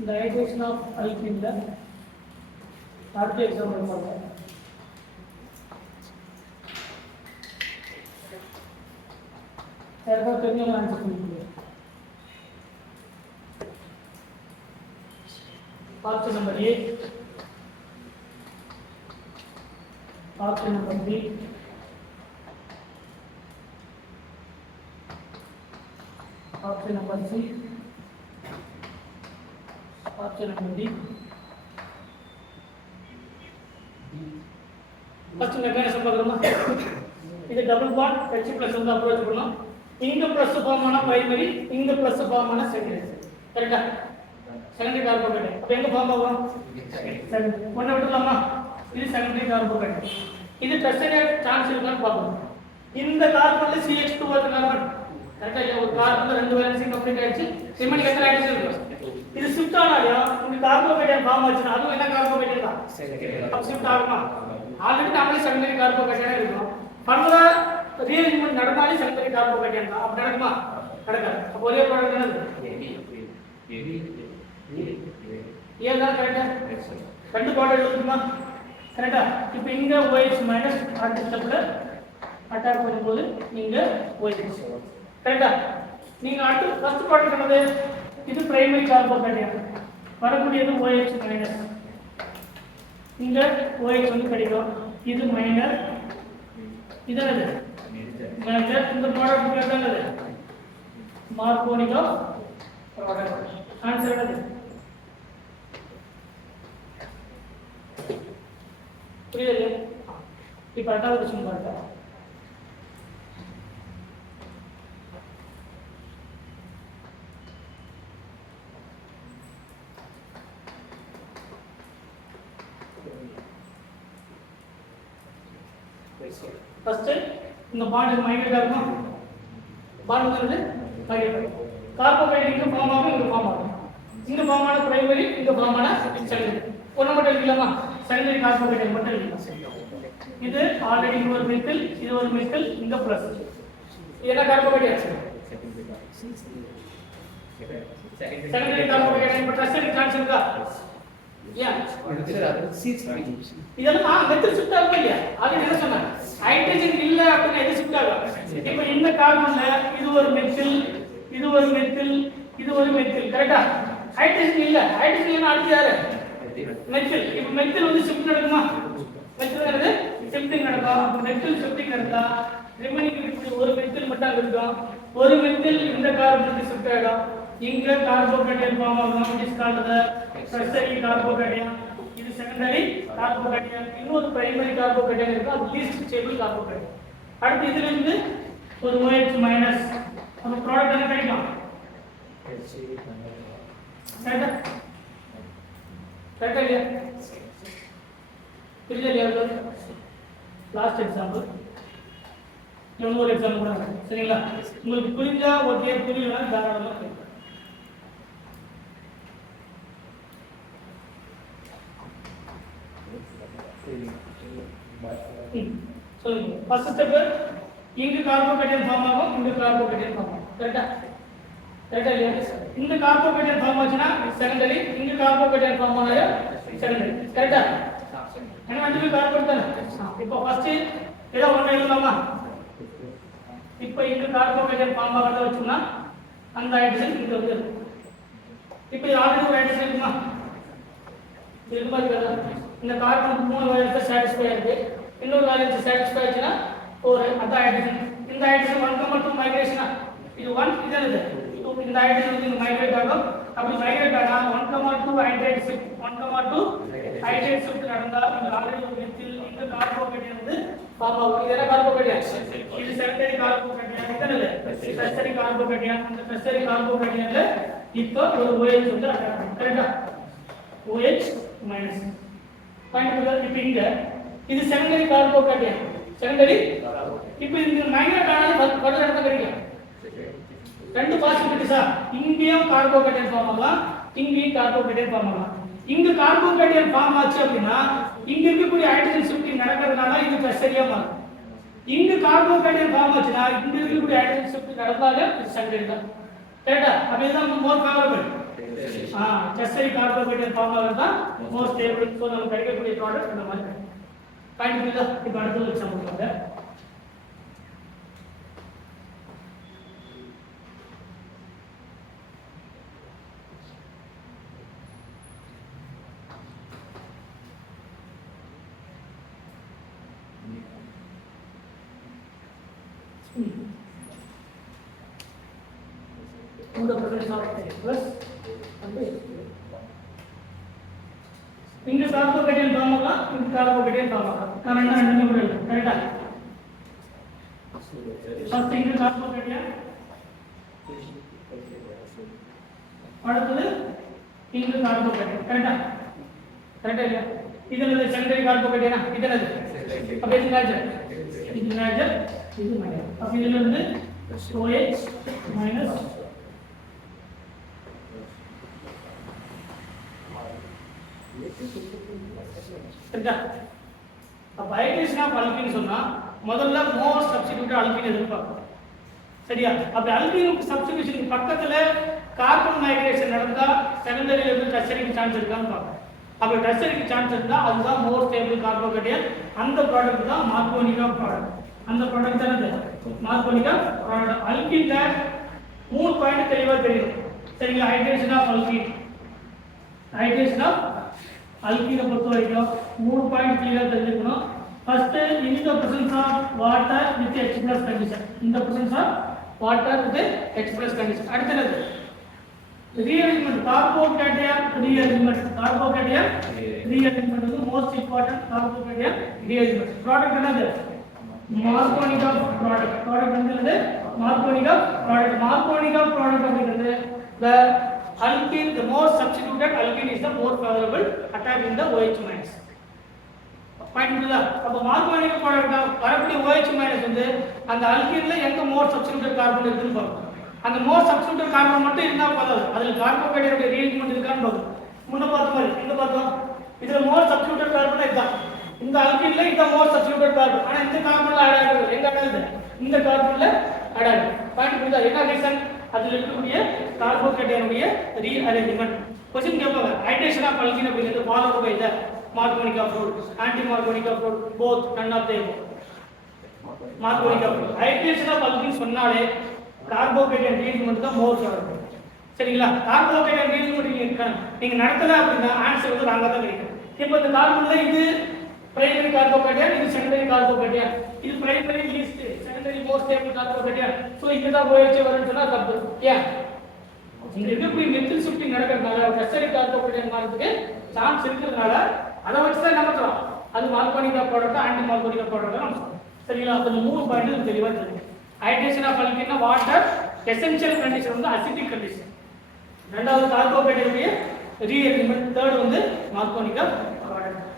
digestion of alkene the அடுத்த example பாருங்க. யாருக்கா தெரிஞ்சவங்க ஆன்சர் பண்ணிக்கோங்க. Option number A, option number B, option number C, option number D. First mechanism பார்க்கணுமா? இது டபுள் பாண்ட் H பிளஸ் வந்து அப்ரோச் பண்ணணும். இங்க பிளஸ் ஃபார்ம் ஆன பிரைமரி, இங்க பிளஸ் ஃபார்ம் ஆன செகண்டரி. கரெக்ட்டா? Secondary carbohydrate. அப்ப எங்க ஃபார்ம் ஆகும்? செகண்டரி. ஒண்ணு விட்டுலாமா? இது செகண்டரி கார்போஹைட்ரேட். இது டெர்ஷியரி சான்ஸ் இருக்கான்னு பார்க்கணும். இந்த கார்பன்ல CH2 வருது கார்பன். கரெக்ட்டா? இல்ல ஒரு கார்பன்ல ரெண்டு வேலன்ஸ் கம்ப்ளீட் ஆயிடுச்சு. ரிமைனிங் எத்தனை ஆயிடுச்சு இருக்கு? இது ஷிஃப்ட் ஆனாலயா இந்த கார்போஹைட்ரேட் ஃபார்ம் ஆச்சுனா அது என்ன கார்போஹைட்ரேட் தான்? செகண்டரி. அப்ப ஷிஃப்ட் ஆகுமா? ஆல்ரெடி நாமளே செகண்டரி கார்போஹைட்ரேட் இருக்கும். ஃபர்தரா ரீஅரேஞ்ச்மென்ட் நடந்தாலே செகண்டரி கார்போஹைட்ரேட் தான். அப்ப நடக்குமா? நடக்காது. அப்ப ஒரே ப்ராடக்ட் என்னது? ஏ தான் கரெக்ட்டா? ரெண்டு ப்ராடக்ட் இருக்குமா? கரெக்ட்டா? இப்போ இங்க OH மைனஸ் அடுத்த ஸ்டெப்ல அட்டாக் பண்ணும்போது இங்க OH. கரெக்ட்டா? நீங்க அடுத்து ஃபர்ஸ்ட் ப்ராடக்ட் என்னது? இது பிரைமரி கார்போஹைட்ரேட். வரக்கூடியது OH மைனஸ். இங்க OH வந்து கிடைக்கும். இது மைனர். இது என்னது? மேஜர். இந்த ப்ராடக்ட் பேர் என்னது? மார்கோனிக் ஆஃப் ப்ராடக்ட். ஆன்சர் என்னது? புரியுது? இப்போ அடுத்த क्वेश्चन பாருங்க. ஃபர்ஸ்ட் இந்த பாண்ட் மைனஸ் ஆகும். பாண்ட் வந்து மைனஸ். கார்போஹைட்ரேட் இங்க ஃபார்ம் ஆகும், இங்க ஃபார்ம் ஆகும். இங்க ஃபார்ம் ஆன பிரைமரி, இங்க ஃபார்ம் ஆன செகண்டரி. ஒண்ணு மட்டும் இல்லையாமா? செகண்டரி கார்போஹைட்ரேட் மட்டும் இல்ல. இது ஆல்ரெடி ஒரு மெத்தில், இது ஒரு மெத்தில், இங்க பிளஸ். இது என்ன கார்போஹைட்ரேட்? Secondary carbohydrate. இப்ப டெர்ஷியரி சான்ஸ் இருக்கா? ஏன்? இதெல்லாம் மெத்தில் ஷிஃப்ட் ஆகும் இல்லையா? அது என்ன சொன்னாங்க? ஹைட்ரஜன் இல்ல அப்படினா எது ஷிஃப்ட் ஆகும்? இப்போ இந்த கார்பன்ல இது ஒரு மெத்தில், இது ஒரு மெத்தில், இது ஒரு மெத்தில். கரெக்ட்டா? ஹைட்ரஜன் இல்ல. ஹைட்ரஜன் என்ன அடுத்து யாரு? மெத்தில். இப்போ மெத்தில் வந்து ஷிஃப்ட் நடக்குமா? மெத்தில் என்னது? ஷிஃப்டிங் நடக்கும். அப்ப மெத்தில் ஷிஃப்டிங் நடந்தா ரிமைனிங் இருக்கிற ஒரு மெத்தில் மட்டும் இருக்கும். ஒரு மெத்தில் இந்த கார்பனுக்கு ஷிஃப்ட் ஆகும். இங்க கார்போஹைட்ரேட் ஃபார்ம் ஆகும். It is called the tertiary carbohydrate. இது செகண்டரி கார்போஹைட்ரேட். இன்னொரு பிரைமரி கார்போஹைட்ரேட் இருக்கு. அது லீஸ்ட் ஸ்டேபிள் கார்போஹைட்ரேட். அடுத்து இதுல இருந்து ஒரு OH மைனஸ். அந்த ப்ராடக்ட் என்ன கிடைக்கும்? கரெக்ட்டா? கரெக்ட்டா இல்லையா? புரியலையா? Last example. இன்னொரு எக்ஸாம்பிள் கூட சரிங்களா? உங்களுக்கு புரிஞ்சா ஓகே, புரியலனா தாராளமா கேளுங்க. சொல்லுங்க. ஃபர்ஸ்ட் ஸ்டெப் இங்க கார்போஹைட்ரேட் ஃபார்ம் ஆகும், இங்க கார்போஹைட்ரேட் ஃபார்ம் ஆகும். கரெக்ட்டா? கரெக்ட்டா இல்லையா? இந்த கார்போஹைட்ரேட் ஃபார்ம் ஆச்சுனா செகண்டரி, இங்க கார்போஹைட்ரேட் ஃபார்ம் ஆனா செகண்டரி. கரெக்ட்டா? என்ன வந்து கார்போஹைட்ரேட் தான. இப்போ ஃபர்ஸ்ட் ஏதோ ஒண்ணு எழுதலாமா? இப்போ இங்க கார்போஹைட்ரேட் ஃபார்ம் ஆகிறத வச்சோம்னா அந்த ஹைட்ரஜன் இங்க வந்து இப்போ இது ஆல்ரெடி ஒரு ஹைட்ரஜன் இருக்குமா? இருக்குமா இருக்காதா? இந்த கார்பன் மூணு வேலன்ஸ் சாட்டிஸ்ஃபை ஆயிருக்கு. இன்னொரு வேலன்ஸ் சாட்டிஸ்ஃபை ஆச்சுனா ஒரு அந்த ஹைட்ரஜன் இந்த ஹைட்ரஜன் 1,2 மைக்ரேஷனா? இது 1 இது என்னது? இந்த ஹைட்ரஜன் வந்து மைக்ரேட் ஆகும். அப்படி மைக்ரேட் ஆனா 1,2 ஹைட்ரேட் ஷிஃப்ட் 1,2 ஹைட்ரேட் ஷிஃப்ட் நடந்தா இந்த ஆல்ரெடி ஒரு மெத்தில் இந்த கார்போஹைட்ரேட் வந்து ஃபார்ம் ஆகும். இது என்ன கார்போஹைட்ரேட்? இது செகண்டரி கார்போஹைட்ரேட். இது என்னது? Tertiary carbohydrate. அந்த டெர்ஷியரி கார்போஹைட்ரேட்ல இப்போ ஒரு OH வந்து அட்டாக் ஆகும். கரெக்ட்டா? OH minus. பாயிண்ட் புரியுதா? இப்போ இங்க இது செகண்டரி கார்போஹைட்ரேட். செகண்டரி. இப்போ இந்த மைக்ரேட் ஆனாலும் ஃபர்தர் என்ன கிடைக்கும்? ரெண்டு பாசிபிலிட்டிஸா? இங்கேயும் கார்போஹைட்ரேட் ஃபார்ம் ஆகலாம், இங்கேயும் கார்போஹைட்ரேட் ஃபார்ம் ஆகலாம். இங்க கார்போஹைட்ரேட் ஃபார்ம் ஆச்சு அப்படின்னா இங்க இருக்கக்கூடிய ஹைட்ரஜன் ஷிஃப்டிங் நடக்கிறதுனால இது டெர்ஷியரியா மாறும். இங்க கார்போஹைட்ரேட் ஃபார்ம் ஆச்சுனா இங்க இருக்கக்கூடிய ஹைட்ரஜன் ஷிஃப்ட் நடந்தாலே இது செகண்டரி தான். கரெக்ட்டா? அப்ப இதுதான் மோர் ஃபேவரபிள். டெர்ஷரி கார்போஹைட்ரேட் ஃபார்முலா தான் மோர் ஸ்டேபிள். ஸோ நமக்கு கிடைக்கக்கூடிய ப்ராடக்ட் இந்த மாதிரி பாயிண்ட் புரியுதா? இப்போ அடுத்த எக்ஸாம்பிள் வாங்க. இங்க கார்போஹைட்ரேட் ஃபார்முலா, இங்க கார்போஹைட்ரேட் ஃபார்முலா. நான் ரெண்டு முறையில் கரெக்ட்டா? ஃபர்ஸ்ட் இங்க கார்போஹைட்ரேட், அடுத்து இங்க கார்போஹைட்ரேட். கரெக்ட்டா? கரெக்ட்டா இல்லையா? இதுல செகண்டரி கார்போஹைட்ரேட்னா இது என்னது? அப்ப இது மேஜர், இது மைனர். அப்ப இதுல இருந்து OH மைனஸ் அப்ப ஹைட்ரேஷன் ஆஃப் அல்கீன் சொன்னா முதல்ல மோர் சப்ஸ்டிட்யூட் அல்கீன் எதிர்பார்க்கணும். சரியா? அப்ப அல்கீனுக்கு சப்ஸ்டிட்யூஷனுக்கு பக்கத்துல கார்பன் மைக்ரேஷன் நடந்தா செகண்டரியில இருந்து டெர்ஷரிக்கு சான்ஸ் இருக்கான்னு பார்க்கணும். அப்ப டெர்ஷரிக்கு சான்ஸ் இருந்தா அதுதான் மோர் ஸ்டேபிள் கார்போஹைட்ரேட். அந்த ப்ராடக்ட் தான் மார்கோனிகா ப்ராடக்ட். அந்த ப்ராடக்ட் தான் மார்கோனிகா ப்ராடக்ட். அல்கீன்ல 3 பாயிண்ட் தெளிவா தெரியும். சரிங்களா? Hydration of alkene, hydration of அல்கீனை பொறுத்த வரைக்கும் 3 பாயிண்ட் கிளியரா தெரிஞ்சுக்கணும். First in the presence of water with H+ condition, in the presence of water with H+ condition. அடுத்தது rearrangement, carbocation rearrangement, carbocation rearrangement is most important. Carbocation rearrangement product என்னது? மார்கோனிகா product. Product என்னது? மார்கோனிகா product. மார்கோனிகா product அப்படிங்கிறது the alkene, the more substituted alkene is the more favorable attack in the OH minus. Point புரியுதா? அப்ப மார்கோனிகா product வரக்கூடிய OH minus வந்து அந்த அல்கீன்ல எங்க மோர் சப்ஸ்டிட்யூட்டட் carbon இருக்குன்னு பார்க்கணும். அந்த மோர் சப்ஸ்டிட்யூட்டட் கார்பன் மட்டும் இருந்தா போதாது, அதுல கார்போஹைட்ரேட் ரீஅரேஞ்ச்மென்ட் இருக்கான்னு பார்க்கணும். முன்ன பார்த்த மாதிரி எங்க பார்த்தோம்? இதுல மோர் சப்ஸ்டிட்யூட்டட் கார்பன் இதுதான். இந்த அல்கீன்ல இந்த மோர் சப்ஸ்டிட்யூட்டட் கார்பன், ஆனா இந்த கார்பன்ல ஆட் ஆகுது. எங்க ஆட் ஆகுது? இந்த கார்பன்ல ஆட் ஆகுது. பாயிண்ட் புரியுதா? என்ன ரீசன்? அதுல இருக்கக்கூடிய கார்போஹைட்ரேட்டுடைய ரீஅரேஞ்ச்மென்ட். क्वेश्चन கேட்பாங்க, ஹைட்ரேஷன் ஆஃப் அல்கீன் அப்படிங்கிறது followed by the Markovnikov product, anti Markovnikov product, both none of them. Markovnikov product hydration of alkene சொன்னாலே கார்போஹைட்ரேட் ரீஅரேஞ்ச்மென்ட் தான் மோர் ப்ராடக்ட். சரிங்களா? கார்போஹைட்ரேட் ரீஅரேஞ்ச்மென்ட் நீங்க நடத்தல அப்படினா ஆன்சர் வந்து ராங்கா தான் கிடைக்கும். இப்போ இந்த கார்பன்ல இது பிரைமரி கார்போஹைட்ரேட், இது செகண்டரி கார்போஹைட்ரேட், இது primary least secondary more stable carbohydrate. So இங்க தான் OH வரும்னு சொன்னா தப்பு. ஏன்? இங்க இருக்கக்கூடிய மெத்தில் ஷிஃப்டிங் நடக்கிறதுனால டெர்ஷரி கார்போஹைட்ரேட் மாறதுக்கு சான்ஸ் இருக்கிறதுனால அதை வச்சு தான் என்ன பண்றோம்? அது Markovnikov product, anti Markovnikov product தான் நம்ம. சரிங்களா? அப்ப இந்த 3 பாயிண்ட் தெளிவா தெரியும். ஹைட்ரேஷன் ஆஃப் அல்கீன்னா வாட்டர் எசென்ஷியல் கண்டிஷன் வந்து அசிட்டிக் கண்டிஷன். ரெண்டாவது கார்போஹைட்ரேட் ரீஅரேஞ்ச்மென்ட், தேர்ட் வந்து மார்கோனிகா ப்ராடக்ட்.